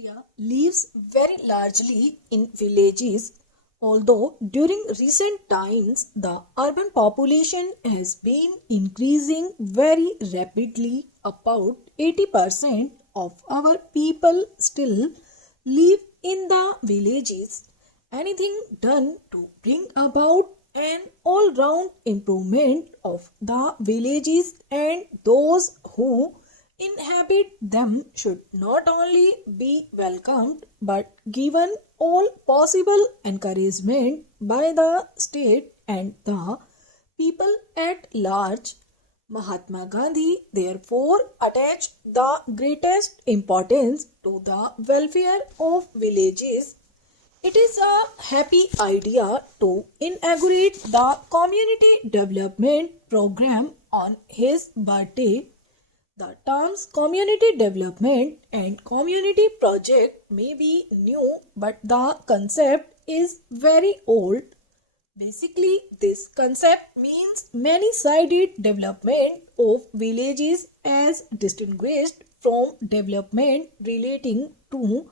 India lives very largely in villages, although during recent times the urban population has been increasing very rapidly. About 80% of our people still live in the villages. Anything done to bring about an all-round improvement of the villages and those who inhabit them should not only be welcomed but given all possible encouragement by the state and the people at large. Mahatma Gandhi therefore attached the greatest importance to the welfare of villages. It is a happy idea to inaugurate the community development program on his birthday. The terms community development and community project may be new, but the concept is very old. Basically, this concept means many-sided development of villages as distinguished from development relating to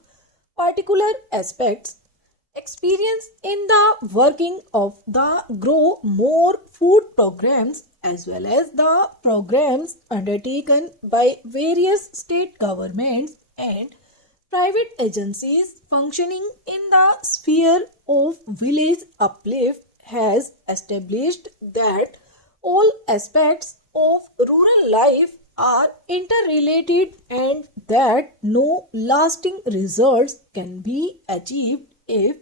particular aspects. Experience in the working of the Grow More Food programs as well as the programs undertaken by various state governments and private agencies functioning in the sphere of village uplift has established that all aspects of rural life are interrelated and that no lasting results can be achieved if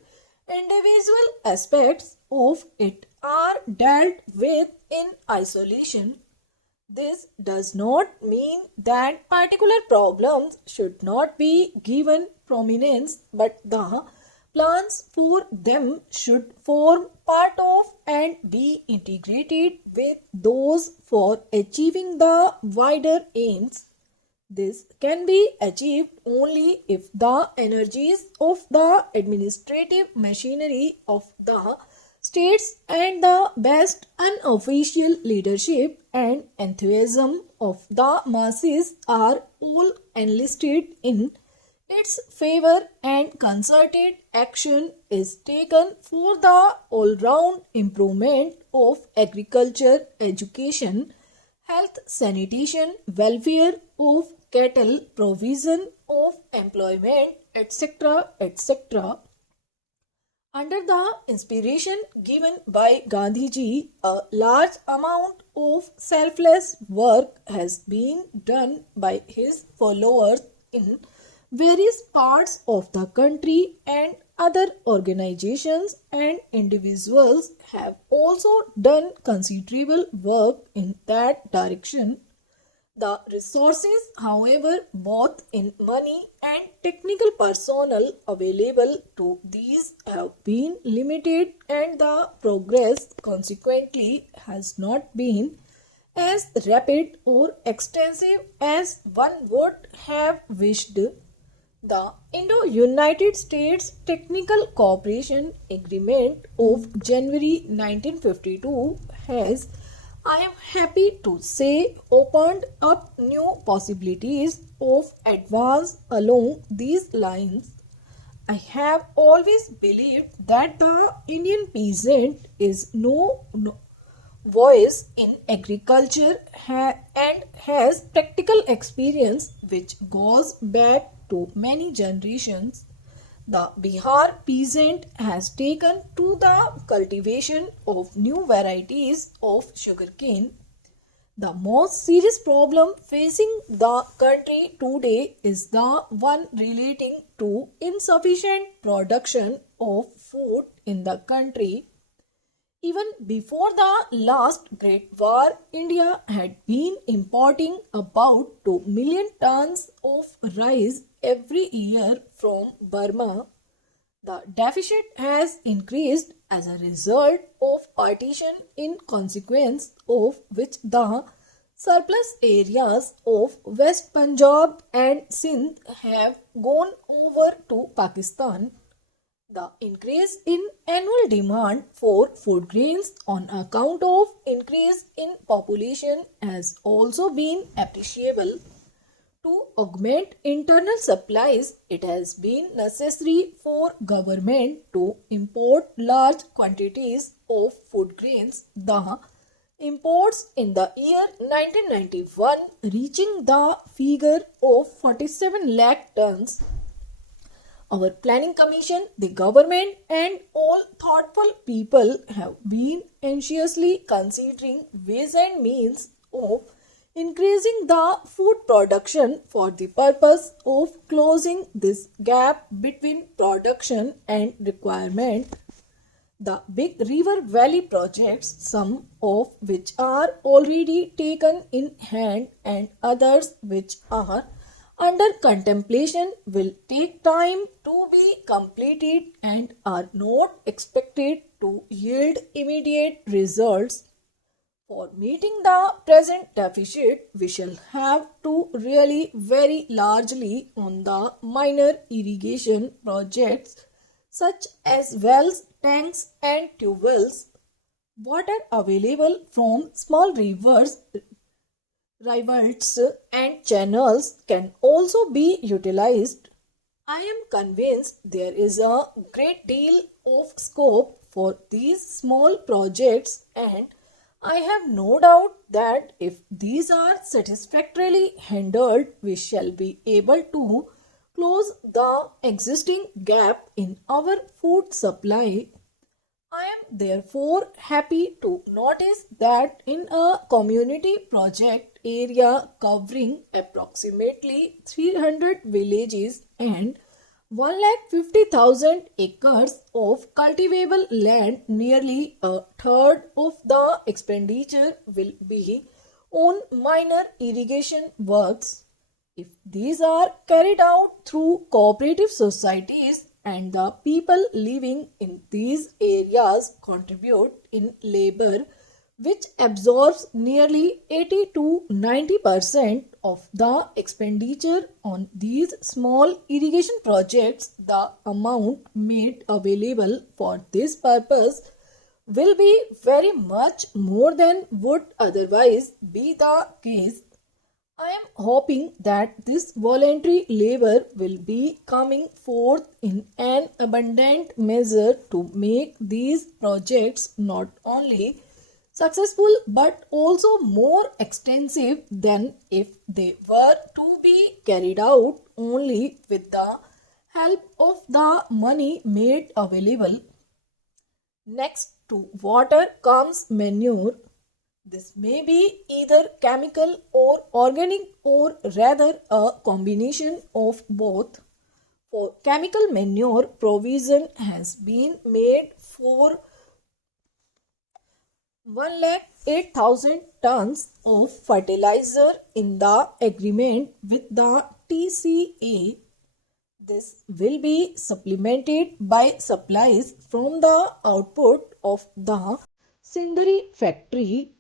individual aspects of it are dealt with in isolation. This does not mean that particular problems should not be given prominence, but the plans for them should form part of and be integrated with those for achieving the wider aims. This can be achieved only if the energies of the administrative machinery of the states and the best unofficial leadership and enthusiasm of the masses are all enlisted in its favor and concerted action is taken for the all-round improvement of agriculture, education, health, sanitation, welfare of cattle, provision of employment, etc., etc. Under the inspiration given by Gandhiji, a large amount of selfless work has been done by his followers in various parts of the country, and other organizations and individuals have also done considerable work in that direction. The resources, however, both in money and technical personnel available to these have been limited, and the progress consequently has not been as rapid or extensive as one would have wished. The Indo-United States Technical Cooperation Agreement of January 1952 has, I am happy to say, opened up new possibilities of advance along these lines. I have always believed that the Indian peasant is no voice in agriculture and has practical experience which goes back to many generations. The Bihar peasant has taken to the cultivation of new varieties of sugarcane. The most serious problem facing the country today is the one relating to insufficient production of food in the country. Even before the last Great War, India had been importing about 2 million tons of rice every year from Burma. The deficit has increased as a result of partition, in consequence of which the surplus areas of West Punjab and Sindh have gone over to Pakistan. The increase in annual demand for food grains on account of increase in population has also been appreciable. To augment internal supplies, it has been necessary for government to import large quantities of food grains. The imports in the year 1991 reaching the figure of 47 lakh tons. Our planning commission, the government and all thoughtful people have been anxiously considering ways and means of increasing the food production for the purpose of closing this gap between production and requirement. The big river valley projects, some of which are already taken in hand and others which are under contemplation, will take time to be completed and are not expected to yield immediate results. For meeting the present deficit, we shall have to rely very largely on the minor irrigation projects such as wells, tanks and tube wells. Water available from small rivers, rivulets and channels can also be utilized. I am convinced there is a great deal of scope for these small projects, and I have no doubt that if these are satisfactorily handled, we shall be able to close the existing gap in our food supply. I am therefore happy to notice that in a community project area covering approximately 300 villages and 1,50,000 acres of cultivable land, nearly a third of the expenditure will be on minor irrigation works. If these are carried out through cooperative societies and the people living in these areas contribute in labor, which absorbs nearly 80 to 90% of the expenditure on these small irrigation projects, the amount made available for this purpose will be very much more than would otherwise be the case. I am hoping that this voluntary labor will be coming forth in an abundant measure to make these projects not only successful but also more extensive than if they were to be carried out only with the help of the money made available. Next to water comes manure. This may be either chemical or organic or rather a combination of both. For chemical manure, provision has been made for 1,08,000 tons of fertilizer in the agreement with the TCA. This will be supplemented by supplies from the output of the Sindri factory